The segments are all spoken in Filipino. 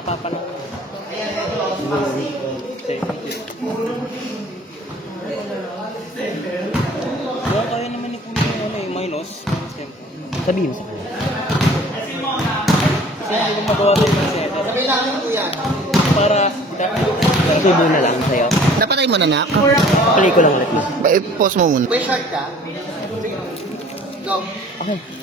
nakapapanong. Wala tayo naman ni Kuya yung minus. Sabihin mo sa kanya. Kasi hindi ko magawa tayo ng set. Sabi lang ko yan. Para Tubo na lang sa'yo. Napatay mo na, Nak? Play ko lang ulit mo. Pause mo muna. Wait, short ka? Go. Okay.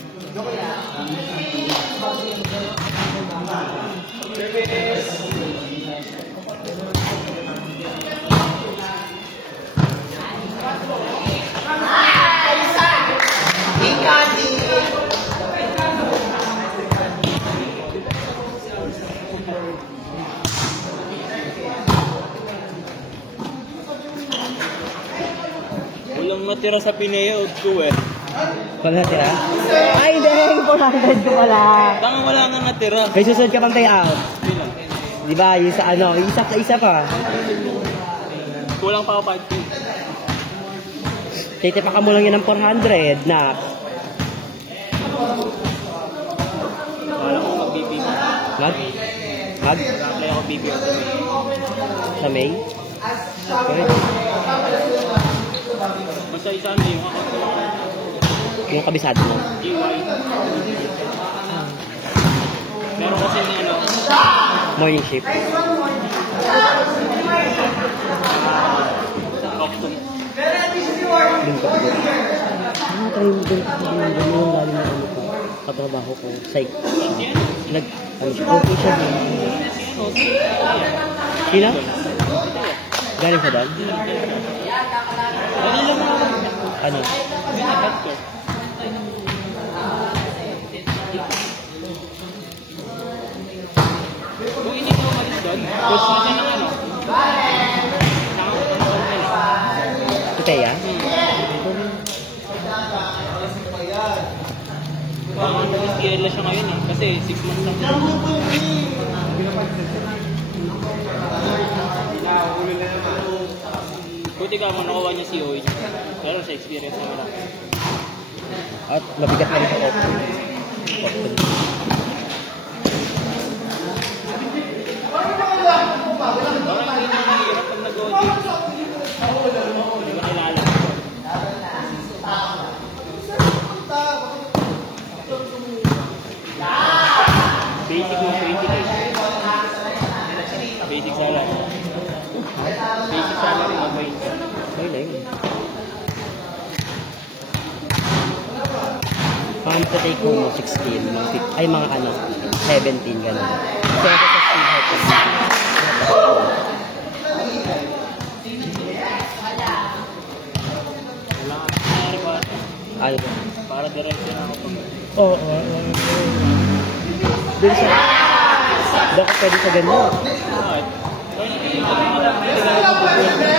walang matira sa Pineo ko eh. Wala natira? Ay, hindi! 400 ko pala. Baka wala nga natira. May susunod ka pang pay out. Bilang. Di ba? Yung sa ano, yung isa pa. Kulang pa ako 5K. Titipakan mo lang yun ng 400 na. Wala ko mag-BB. Mag? Nag-apply ako BB o Sa May? Okay. basta isa na yung ako. Yung kabisado mo. GY. Meron kasi na ano. Morning shift. Octum. Doon ka po. Ano tayo doon ka po yung galing na ano ko. Katrabaho ko. Psych. Ano siya? Okay siya. Sino? Galing sa doon? Ano lang ako. Ano? Doctor. Kung hindi ko umalis doon, push na siya ng ano. Ito ya? Baka nag-SQL na siya ngayon eh. Kasi 6 months lang. Buti ka mo nakuha niya si OI. Pero sa experience na wala. At mabigat na rin sa option. Parang hindi na mahirap pag nag-OJ. Hindi mo kilala. Basic mo 20K. Basic salary. Basic salary mag-20. Okay na yun. Pang take home mo 16, mga ay mga ano, 17 gano'n. Kasi ako sa steel heart kasi. Wala nga nangyari pa. Ano ba? Para diretso na ako pag... Oo. Doon sa... Baka pwede sa ganyan. Bakit?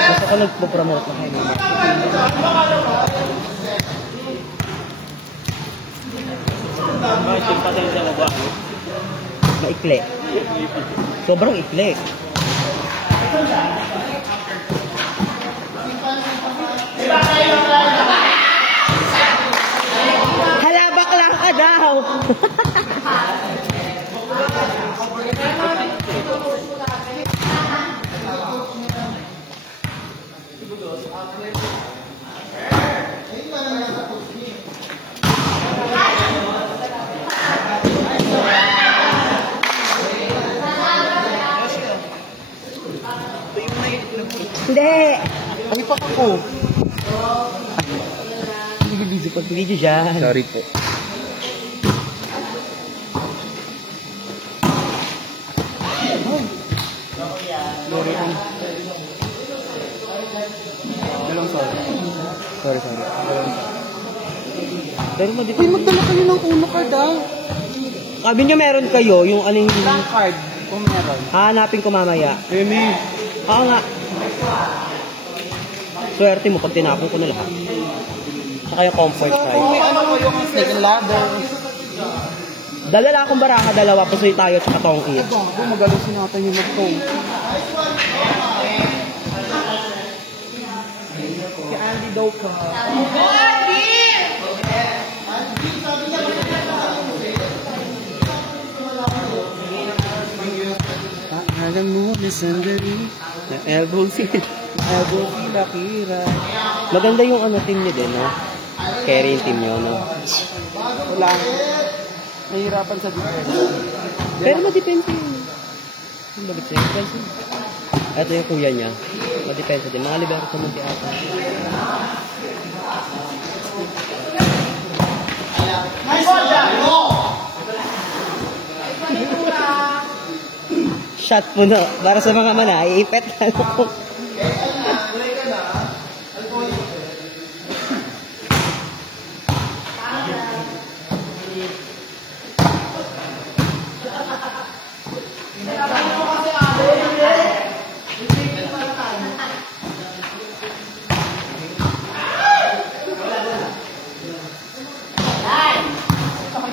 Basta ka nagpo-promote na kayo. Bakit yung pasensya mo ba? Maikli. Sobrang ikli. Hala, bakla ka daw! Hindi! Kami pa ako. Video dyan. Sorry po. Sorry. Pero mo dito. Uy, magdala kayo ng uno card ah. Sabi niyo meron kayo, yung aling... Ilang card kung meron. Hahanapin ko mamaya. Remy. Oo nga. Swerte mo pag tinapon ko na lahat. Saka yung comfort Kung side. may ano kayo ang snake and ladder. Dala akong baraka, dalawa. Pusoy tayo at saka tong eat. Ito, magaling sinatan yung mag-phone. Si Andy daw ka. na sandali. Na elbow si Kira. Maganda yung ano team niyo din, no? Carry yung team niyo, no? Wala. Nahihirapan sa defense. Pero ma-depensa yun. Ang bagit sa defense yun. Ito yung kuya niya. Ma-depensa din. Mga libero sa munti ata. Shot po na. Para sa mga mana, iipet na lang.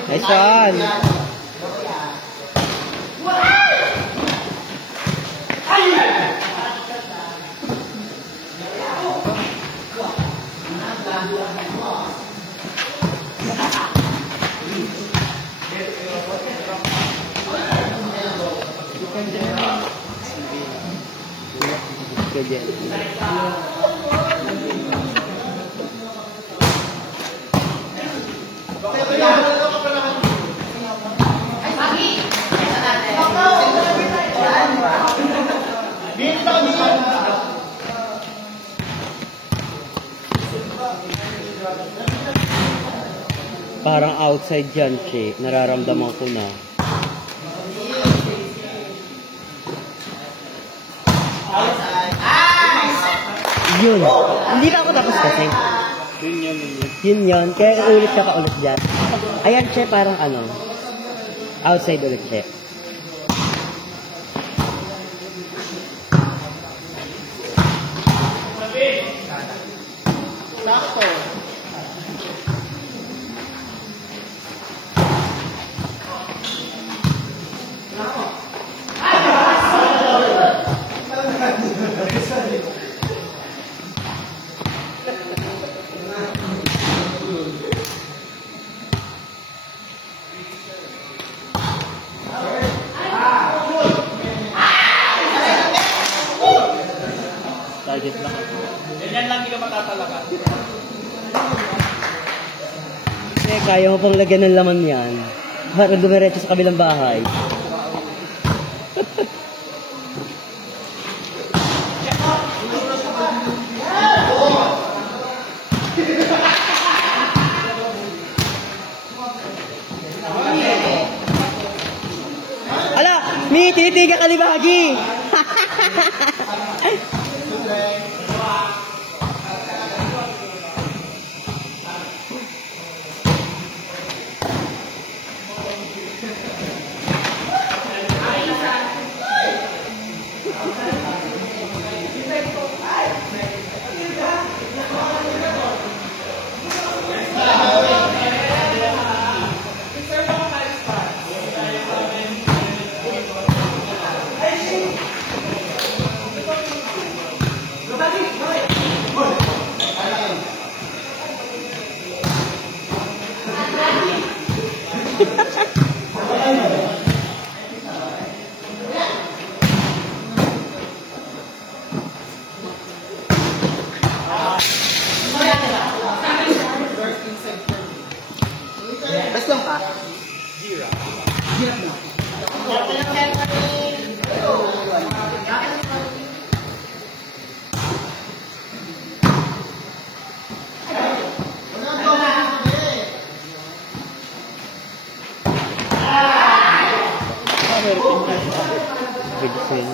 Nice one. Pwede. Parang outside yan, Che. Nararamdaman ko na. Yun. Hindi na ako tapos kasi. Yun yun. Kaya ulit ka pa ulit dyan. Ayan, Che, parang ano. Outside ulit, Che. Sakto. Target lang. Ganyan lang hindi ka matatalaga. Kasi kaya mo pang lagyan ng laman yan. Para dumiretso sa kabilang bahay. Ala! May titiga ka ni Bahagi! Best lang ka? Good friend.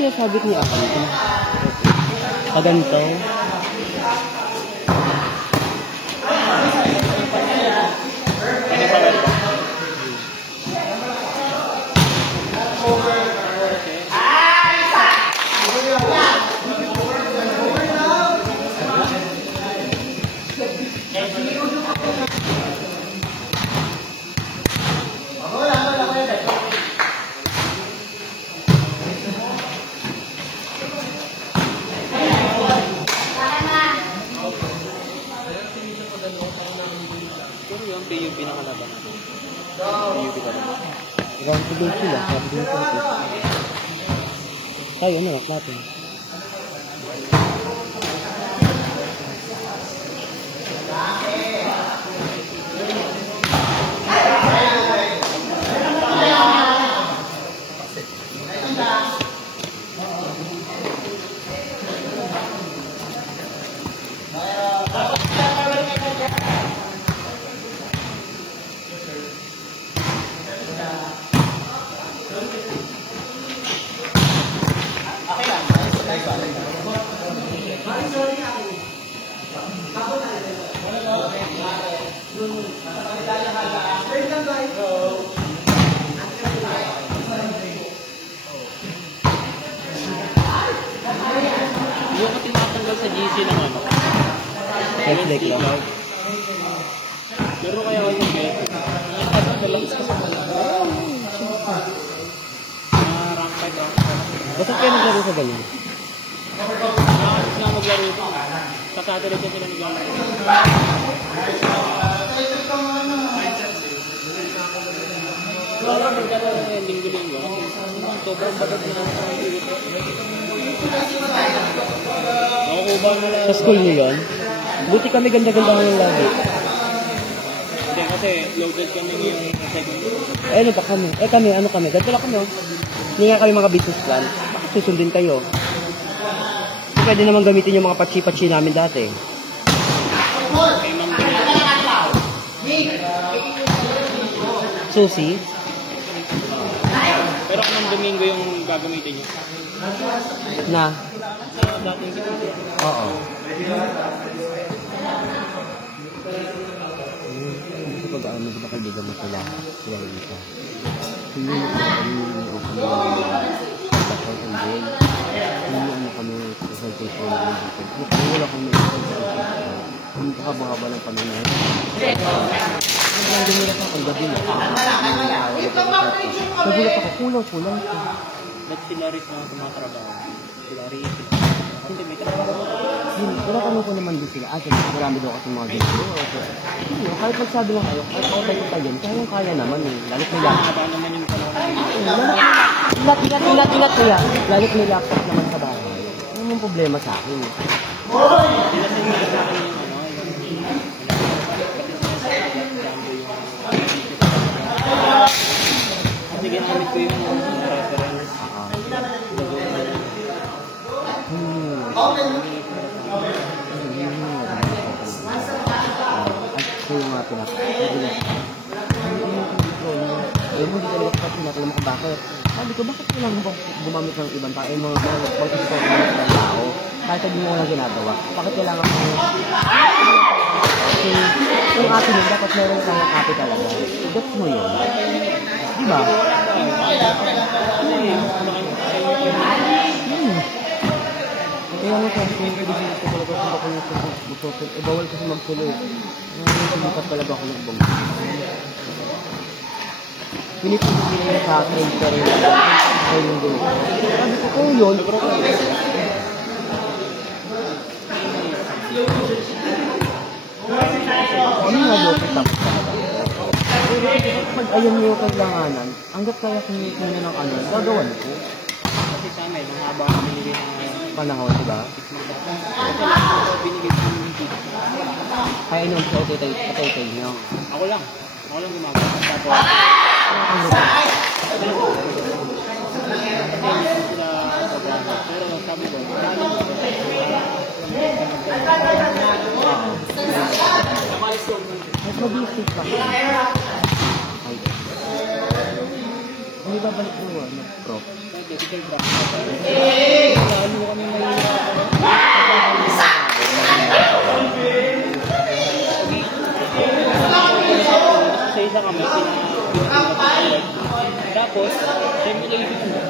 sinasabit niya ako. Kaganto. Ano pa ba? Pero yung PUP nakalaban natin. PUP pa rin. Round to day sila. Sabi din ko. Tayo, ano, natin. Yung ka tinatanggal sa GC ng ano? Reflect lang. Pero kaya kayo ng bet. Rank 5 rank 5. Basta kayo naglaro sa ganyan. Nakakasin sila maglaro ito. Sa satellite yan sila naglalaro. Wala maglalaro na yung linggo-linggo. Kasi sobrang bagat na sa dito. Nakukubahan mo lang. Sa school niyo yun? Buti kami ganda-ganda ng lagi. Hindi, kasi loaded kami yung second. Eh, ano pa kami? Kami, ano kami? Ganito lang kami, oh. Hindi nga kami mga business plan. Bakit susundin kayo? So, pwede naman gamitin yung mga patsi-patsi namin dati. Kay Ma'am Domingo. Susi? Pero kung Domingo yung gagamitin niyo. Na? Sa dating Oo. Hindi ko pag-ano, di ba kaibigan mo sila? Sila dito. Hindi mo kami o kami bakal ang jail. Hindi mo kami presentation ng dito. Wala kami hindi ka haba-haba ng panunay. Ang dumulap ako ang gabi na. Nagulat ako, kulang-kulang. ba't sila rin na tumatrabaho? Sila rin sila. Kasi may trabaho. Tinatanong ko naman din sila, marami daw kasi mga ganito. Kahit magsabi lang kayo, kahit ako tayo tayo, kaya naman eh. Lalit may laptop. Haba naman yung panahon. Ingat kuya. Lalit may laptop naman sa bahay. Ano yung problema sa akin? Sila sa sa akin yung ano, kasi ginamit ko yung reference. Ito yung mga pinakagulat. Ayaw mo, hindi talaga kapag pinakagulat mo bakit. Sabi ko, bakit kailangan mo gumamit ng ibang tao? Mga mag-isipon ng ibang tao. Kahit hindi mo lang ginagawa. Bakit kailangan mo? Kasi yung atin yun, dapat meron kang copy talaga. Gets mo yun. Diba? Kaya mo sa akin, hindi ko talaga kung ako yung magsusun. Bawal kasi magsuloy. Sumikat talaga ako ng ibang. Pinipilit nila sa akin, pero ay yung gano'n. Sabi ko, kung yun, ano nga doon tapos talaga? Pag ayaw mo yung kailanganan, hanggat kaya kung muna ng ano, gagawan ko. Kasi sa amin, ang haba ang binigay ng Panahon, diba? kasi lang ako binigay sa mga tip. Kaya inom sa otay nyo. Ako lang gumagawa. Tapos, sila sa bago. Pero sabi ko, Mas mag-isip pa. Ay. Hindi ba babalik mo, ano, prof? Pwede, ikay bra. Lalo kami sa isa kami, tapos, simulation mo.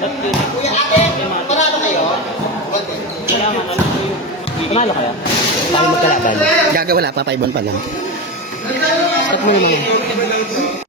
Not yun. Kuya ate, panalo kayo? Kailangan, alam mo yung Panalo kaya? Tayo magkalaban. Gagawala pa, 5-1 pa lang. Start mo yung mga.